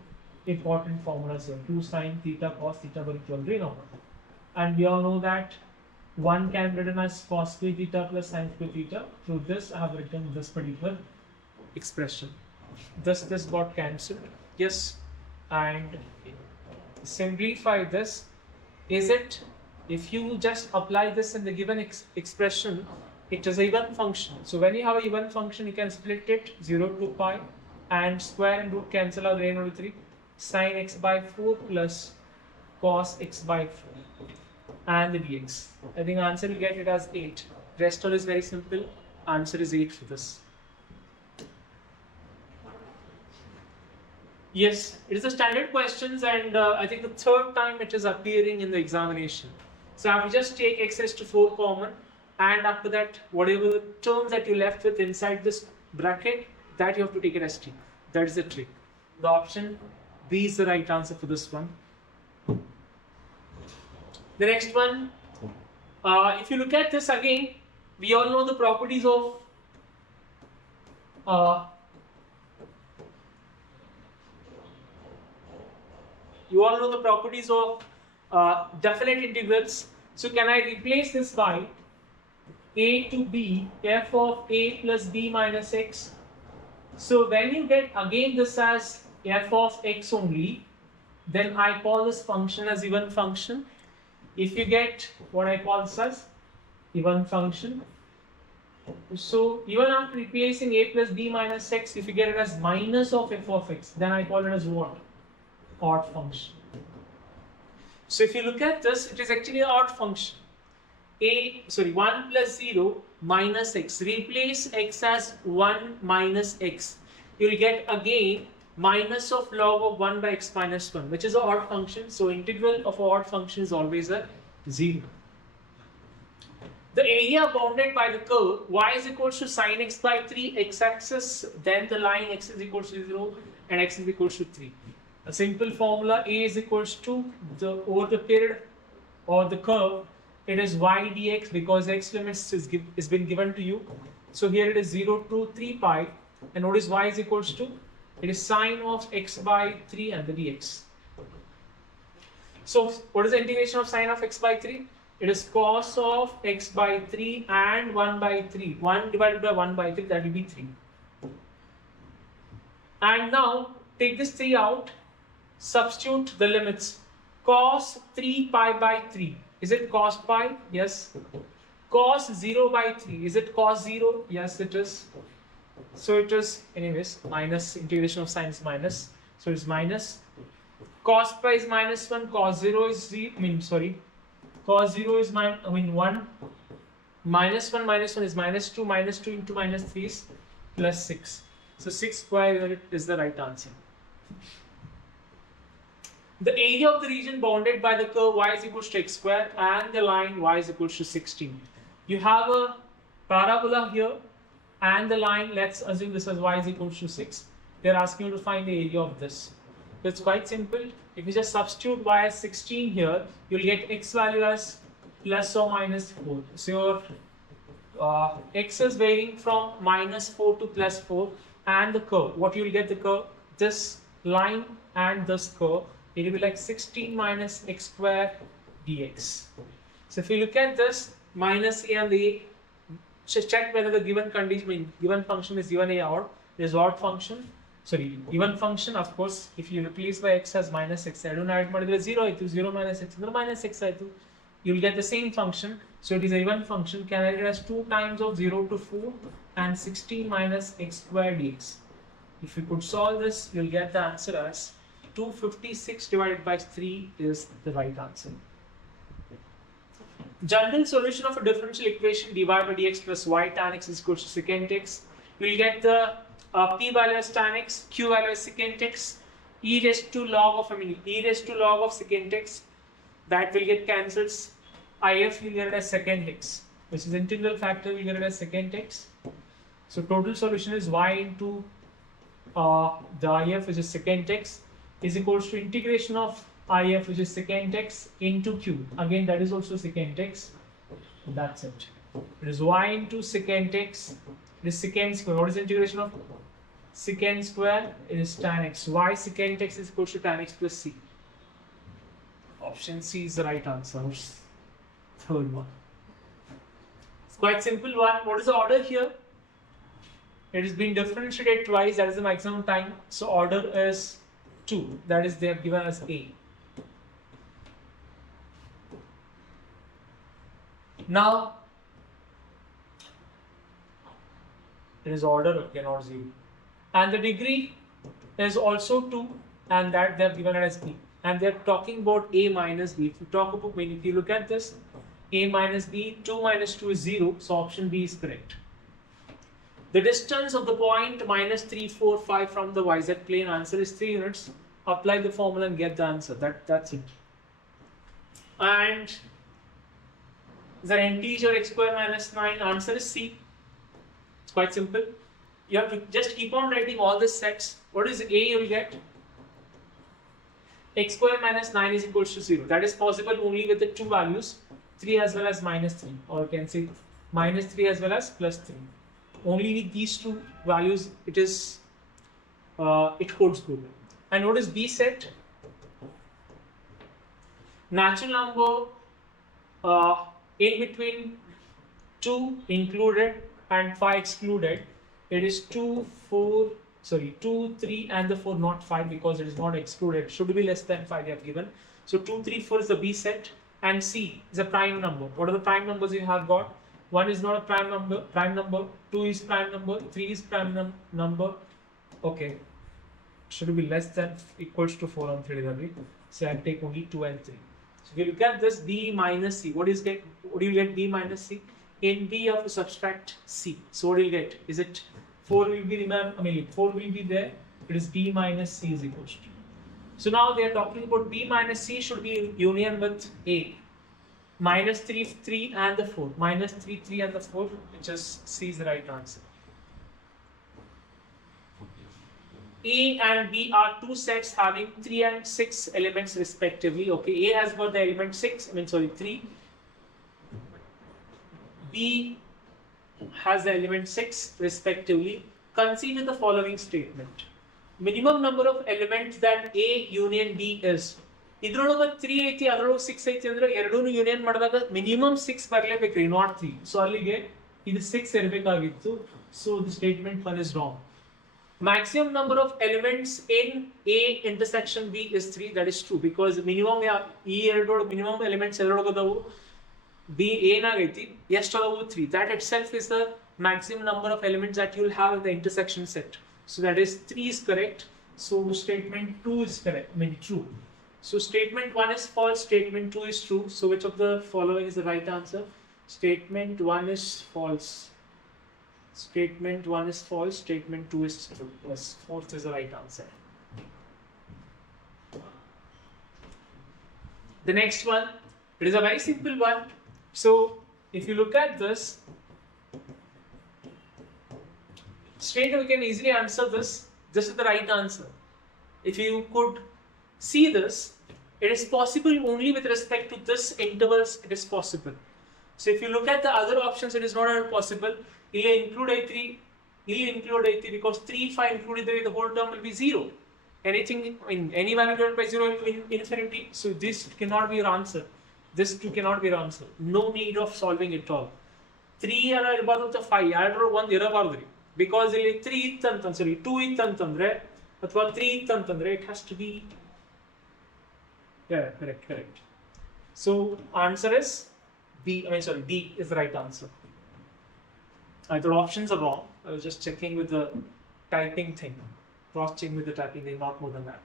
important formulas here. 2 sin theta cos theta by 12. And we all know that 1 can be written as cos square theta plus sin square theta. Through this, I have written this particular expression. This got cancelled. Yes. And simplify this. Is it, if you just apply this in the given expression, it is a even function. So when you have a even function, you can split it 0 to pi, and square and root cancel out, the over 3. Sin x by 4 plus cos x by 4. And the dx. I think answer will get it as 8. Rest all is very simple. Answer is 8 for this. Yes, it is a standard questions, and I think the third time it is appearing in the examination. So I will just take x raised to 4 common, and after that, whatever the terms that you left with inside this bracket, that you have to take it as t. That is the trick. The option B is the right answer for this one. The next one, if you look at this again, we all know the properties of definite integrals. So can I replace this by a to b f of a plus b minus x? So when you get again this as f of x only, then I call this function as even function. If you get what I call this as even function, so even after replacing a plus b minus x, if you get it as minus of f of x, then I call it as what? Odd function. So if you look at this, it is actually an odd function. 1 plus 0 minus x. Replace x as 1 minus x. You will get again minus of log of 1 by x minus 1, which is an odd function. So integral of an odd function is always a 0. The area bounded by the curve y is equal to sin x by 3 x-axis, then the line x is equal to 0 and x is equal to 3. A simple formula, a is equal to over the period or the curve, it is y dx because x limits is been given to you. So here it is 0 to 3 pi, and notice y is equals to, it is sine of x by 3 and the dx. So what is the integration of sine of x by 3? It is cos of x by 3 and 1 by 3. 1 divided by 1 by 3, that will be 3. And now take this 3 out, substitute the limits. Cos 3 pi by 3. Is it cos pi? Yes. Cos 0 by 3. Is it cos 0? Yes, it is. So it is, anyways, minus, integration of sine is minus. So it's minus. Cos pi is minus 1. Cos 0 is, cos 0 is 1. Minus 1 is minus 2. Minus 2 into minus 3 is plus 6. So 6 square is the right answer. The area of the region bounded by the curve y is equals to x square and the line y is equals to 16. You have a parabola here and the line, let's assume this as y is equals to 6. They are asking you to find the area of this. So it's quite simple. If you just substitute y as 16 here, you'll get x value as plus or minus 4. So your x is varying from minus 4 to plus 4, and the curve, what you will get the curve, this line and this curve, it will be like 16 minus x square dx. So if you look at this, minus a and the a, check whether the given condition, given function is given a or is odd function. Sorry, even function, of course, if you replace by x as minus x, I don't add multiple 0, 0 minus x, 0 minus x, you'll get the same function. So it is a even function, can I write it as 2 times of 0 to 4 and 16 minus x square dx. If you could solve this, you'll get the answer as 256 divided by 3 is the right answer. General solution of a differential equation dy by dx plus y tan x is equal to secant x. You'll get the p value as tan x, q value as secant x, e raised to log of secant x, that will get cancels. If you get it as secant x, which is integral factor, we get it as secant x. So total solution is y into the if, which is secant x, is equals to integration of if, which is secant x, into q. Again, that is also secant x. That's it. It is y into secant x. It is secant square. What is the integration of secant square? It is tan x. Y secant x is equal to tan x plus c. Option C is the right answer. Third one. It's quite simple one. What is the order here? It is being differentiated twice. That is the maximum time. So order is 2. That is, they have given us A. Now it is order, okay, not 0. And the degree is also 2, and that they have given it as B. And they are talking about A minus B. If you look at this, A minus B, 2 minus 2 is 0, so option B is correct. The distance of the point minus 3, 4, 5 from the YZ plane, answer is 3 units. Apply the formula and get the answer. That's it. And the integer x square minus 9, answer is C. It's quite simple. You have to just keep on writing all the sets. What is A you will get? X square minus 9 is equals to 0. That is possible only with the two values, 3 as well as minus 3. Or you can say minus 3 as well as plus 3. Only with these two values it holds good. And what is B set? Natural number in between 2 included and 5 excluded. It is 2, 3 and the 4, not 5, because it is not excluded. It should be less than 5 they have given. So 2, 3, 4 is the B set, and C is a prime number. What are the prime numbers you have got? 1 is not a prime number, 2 is prime number, 3 is prime number. Okay, should be less than equals to 4 on 3 directly. So I'll take only 2 and 3. So if you look at this, B minus C, what do you get B minus C? In B you have to subtract C. So what do you get? Is it 4 will be 4 will be there. It is B minus C is equals to. So now they are talking about B minus C should be in union with A. Minus 3, 3 and the 4. Minus 3, 3 and the 4, which is C is the right answer. A and B are two sets having 3 and 6 elements respectively. Okay, A has got the element 3. B has the element 6 respectively, consider the following statement. Minimum number of elements that A union B is. ಇದ್ರೊಳಗೆ 3 ಐತಿ ಅದರೊಳಗೆ 6 ಐತಿ ಅಂದ್ರೆ ಎರಡೂನು union ಮಾಡಿದಾಗ minimum 6 ಬರಲೇಬೇಕ್ರಿ, not 3. So ಅಲ್ಲಿಗೆ ಇದು 6 ಇರಬೇಕಾಗಿತ್ತು. So the statement 1 is wrong. Maximum number of elements in A intersection B is 3. That is true because minimum ಈ ಎರಡರೊಳಗೆ ಮಿನಿಮಮ್ ಎಲಿಮೆಂಟ್ಸ್ ಎರಡರೊಳಗೆ ಅದಾವು. B ಏನಾಗೈತಿ ಎಷ್ಟು ಅದಾವು 3. That itself is the maximum number of elements that you will have in the intersection set. So that is 3 is correct. So statement 2 is correct, I mean true. So statement 1 is false, statement 2 is true. So which of the following is the right answer? Statement 1 is false. Statement 1 is false, statement 2 is true. Yes, fourth is the right answer. The next one, it is a very simple one. So if you look at this, straight away we can easily answer this. This is the right answer. If you could see this, it is possible only with respect to this intervals, it is possible. So if you look at the other options, it is not at all possible. Will include I3, will include I3 because 3, 5 included there, the whole term will be 0. Anything in any value divided by 0 will be infinity. So this cannot be your answer. This too cannot be your answer. No need of solving it all. 3 ಇರಬಾರ್ದು ಅಥವಾ 5 ಎರಡರೊಳಗೆ ಒಂದು ಇರಬಾರ್ದು because ಇಲ್ಲಿ 3 ಇತ್ತಂತ sorry 2 ಇತ್ತಂತಂದ್ರೆ ಅಥವಾ 3 ಇತ್ತಂತಂದ್ರೆ it has to be correct. So answer is D is the right answer. I thought options are wrong. I was just checking with the typing thing. Cross-checking with the typing thing, not more than that.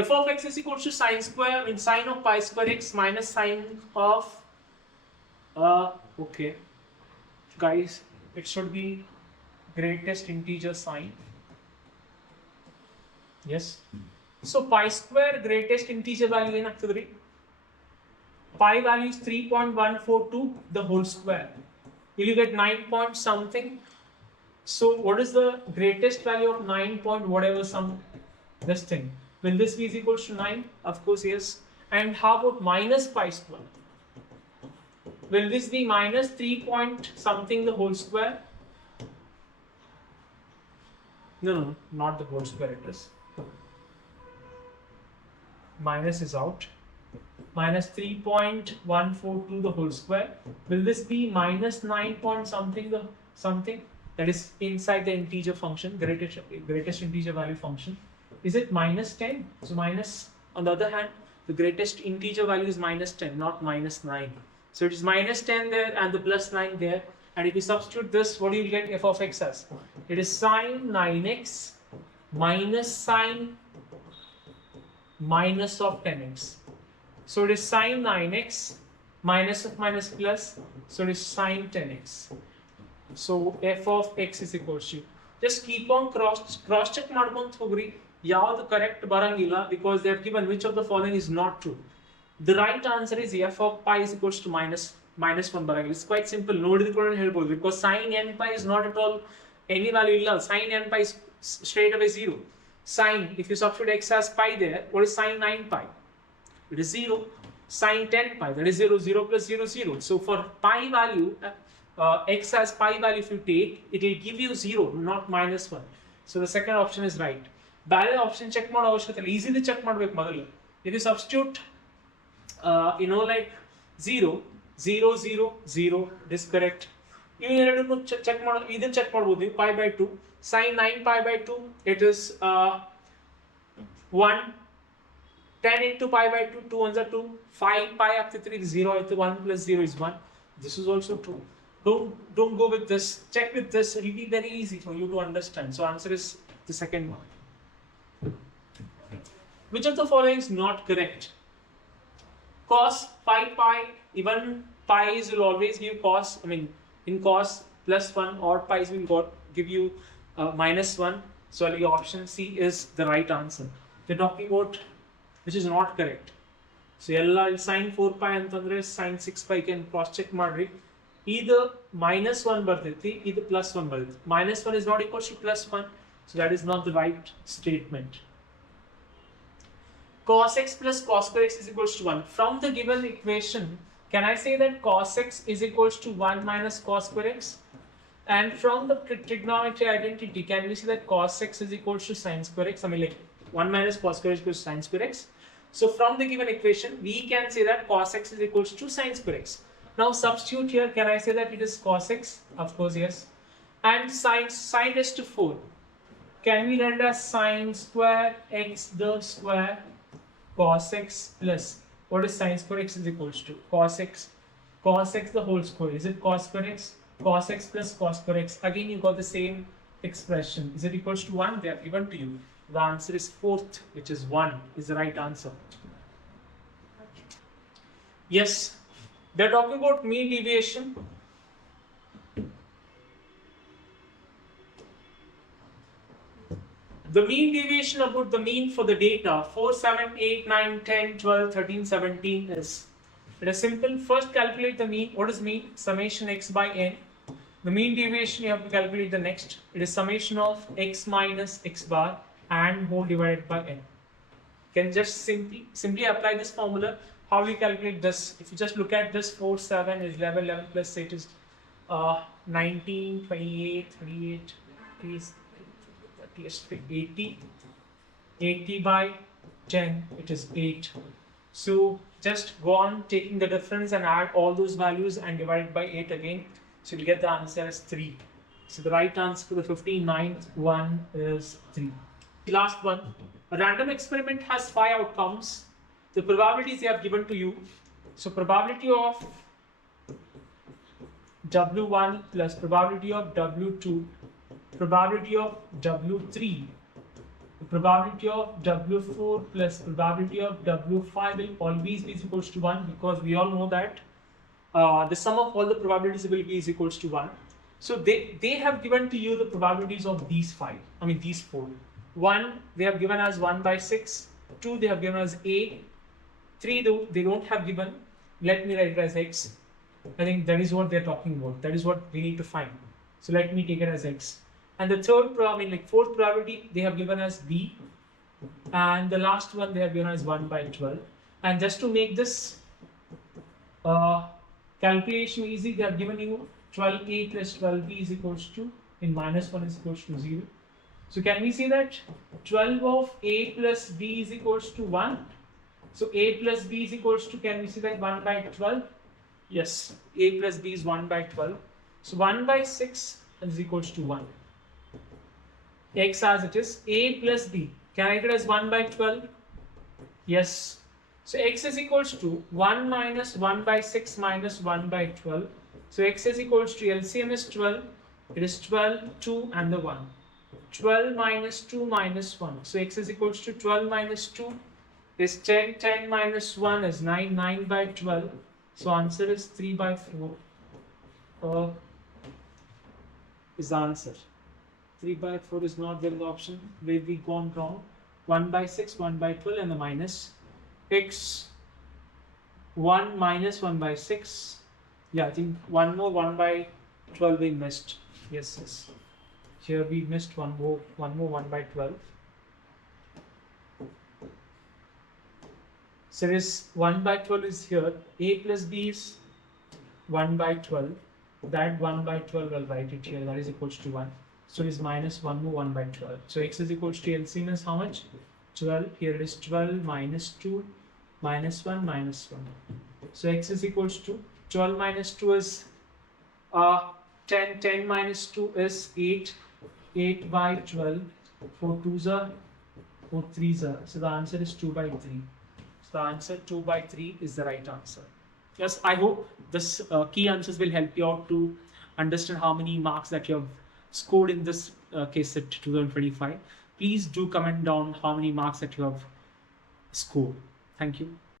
F of x is equal to sine square, I mean sine of pi square x minus sine of okay. Guys, it should be greatest integer sign. Yes. So pi square greatest integer value ಏನಾಗ್ತದ್ರಿ? Pi value is 3.142 the whole square. Will you get 9 point something? So what is the greatest value of 9 point whatever some this thing? Will this be is equal to 9? Of course yes. And how about minus pi square? Will this be minus 3 point something the whole square? No, not the whole square it is. Minus is out. Minus 3.142 the whole square. Will this be minus 9 point something the something that is inside the integer function, greatest integer value function? Is it minus 10? So minus, on the other hand, the greatest integer value is minus 10, not minus 9. So it is minus 10 there and the plus 9 there. And if you substitute this, what do you get f of x as? It is sine 9x minus sine minus of 10x. So it is sine 9x minus of minus plus. So it is sine 10x. So f of x is equal to, just keep on cross check ಮಾಡ್ಕೊಂತ ಹೋಗ್ರಿ ಯಾವುದು correct ಬರಂಗಿಲ್ಲ because they have given which of the following is not true. The right answer is f of pi is equals to minus 1 ಬರಂಗಿಲ್ಲ. It's quite simple. ನೋಡಿದ್ಕೊಂಡು ಹೇಳ್ಬೋದು because sin n pi is not at all any value ಇಲ್ಲ. Sin n pi is straight away 0. Sin, if you substitute x as pi there, what is sin 9 pi? It is 0. Sin 10 pi, that is 0 plus 0. So for pi value, x as pi value if you take, it will give you 0, not minus 1. So the second option is right. Barrel option check ಮಾಡೋ ಅವಶ್ಯಕತೆ ಇಲ್ಲ, easily check ಮಾಡಬೇಕು ಮೊದಲು. If you substitute like 0, 0, it is correct. You ಎರಡನ್ನು check ಮಾಡೋ ಇದನ್ನ check ಮಾಡಬಹುದು pi by 2. Sin 9 pi by 2, it is 1. 10 into pi by 2, 2 ones are 2. 5 pi up to 3 is 0. 1 plus 0 is 1. This is also true. Don't go with this. Check with this. It will be very easy for you to understand. So answer is the second one. Which of the following is not correct? Cos 5 pi, even pi's will always give cos. I mean, in cos plus 1, odd pi's will give you minus 1. So your option C is the right answer. They're talking about which is not correct. So ಎಲ್ಲ sin 4 pi ಅಂತಂದ್ರೆ sin 6 pi can cross check ಮಾಡ್ರಿ. Either minus 1 ಬರ್ತೈತಿ, either plus 1 ಬರ್ತೈತಿ. Minus 1 is not equal to plus 1. So that is not the right statement. Cos x plus cos square x is equal to 1. From the given equation, can I say that cos x is equals to 1 minus cos square x? And from the trigonometry identity, can we see that cos x is equals to sin square x? I mean, like 1 minus cos square x equals to sin square x. So from the given equation, we can say that cos x is equals to sin square x. Now substitute here, can I say that it is cos x? Of course, yes. And sin raised to 4. Can we render as sin square x the square cos x plus, what is sin square x is equals to? Cos x the whole square. Is it cos square x? Cos x plus cos square x. Again, you got the same expression. Is it equals to 1? They are given to you. The answer is 4th, which is 1, is the right answer. Yes, they are talking about mean deviation. The mean deviation about the mean for the data 4, 7, 8, 9, 10, 12, 13, 17 is, it is simple. First calculate the mean. What is mean? Summation x by n. The mean deviation you have to calculate the next. It is summation of x minus x bar and whole divided by n. You can just simply apply this formula. How we calculate this? If you just look at this, 4, 7 is 11, 11 plus 8 is 19, 28, 38, 80, 80 by 10, it is 8. So just go on taking the difference and add all those values and divide it by 8 again. So you'll get the answer as 3. So the right answer for the 59th one is 3. Last one. A random experiment has 5 outcomes. The probabilities they have given to you. So probability of W1 plus probability of W2, probability of W3, the probability of W4 plus probability of W5 will always be equals to 1, because we all know that the sum of all the probabilities will be is equals to 1. So they have given to you the probabilities of these 5, I mean these 4. 1 they have given as 1 by 6, 2 they have given as 8, 3 though they don't have given. Let me write it as x. I think that is what they're talking about. That is what we need to find. So let me take it as x. And the third fourth probability they have given as b, and the last one they have given as 1 by 12. And just to make this calculation easy, they have given you 12a plus 12b is equals to, in minus 1 is equals to 0. So can we say that 12 of a plus b is equals to 1? So a plus b is equals to, can we say that 1 by 12? Yes, a plus b is 1 by 12. So 1 by 6 is equals to 1. X as it is, a plus b. Can I write it as 1 by 12? Yes. So x is equals to 1 minus 1 by 6 minus 1 by 12. So x is equals to, LCM is 12. It is 12, 2 and the 1. 12 minus 2 minus 1. So x is equals to 12 minus 2 is 10. 10 minus 1 is 9. 9 by 12. So answer is 3 by 4. Is the answer. 3 by 4 is not there in the option. Where we gone wrong. 1 by 6, 1 by 12 and the minus. X 1 minus 1 by 6. Yeah, I think one more 1 by 12 we missed. Yes, yes. Here we missed one more 1 by 12. So this 1 by 12 is here. A plus b is 1 by 12. That 1 by 12 I'll write it here. That is equals to 1. So it is minus 1 more 1 by 12. So x is equals to, LCM is how much? 12. Here it is 12 minus 2 minus 1 minus 1. So x is equals to 12 minus 2 is 10. 10 minus 2 is 8. 8 by 12. 4 2s are 4 3s are. So the answer is 2 by 3. So the answer 2 by 3 is the right answer. Yes, I hope this key answers will help you out to understand how many marks that you have scored in this KCET 2025. Please do comment down how many marks that you have scored. Thank you.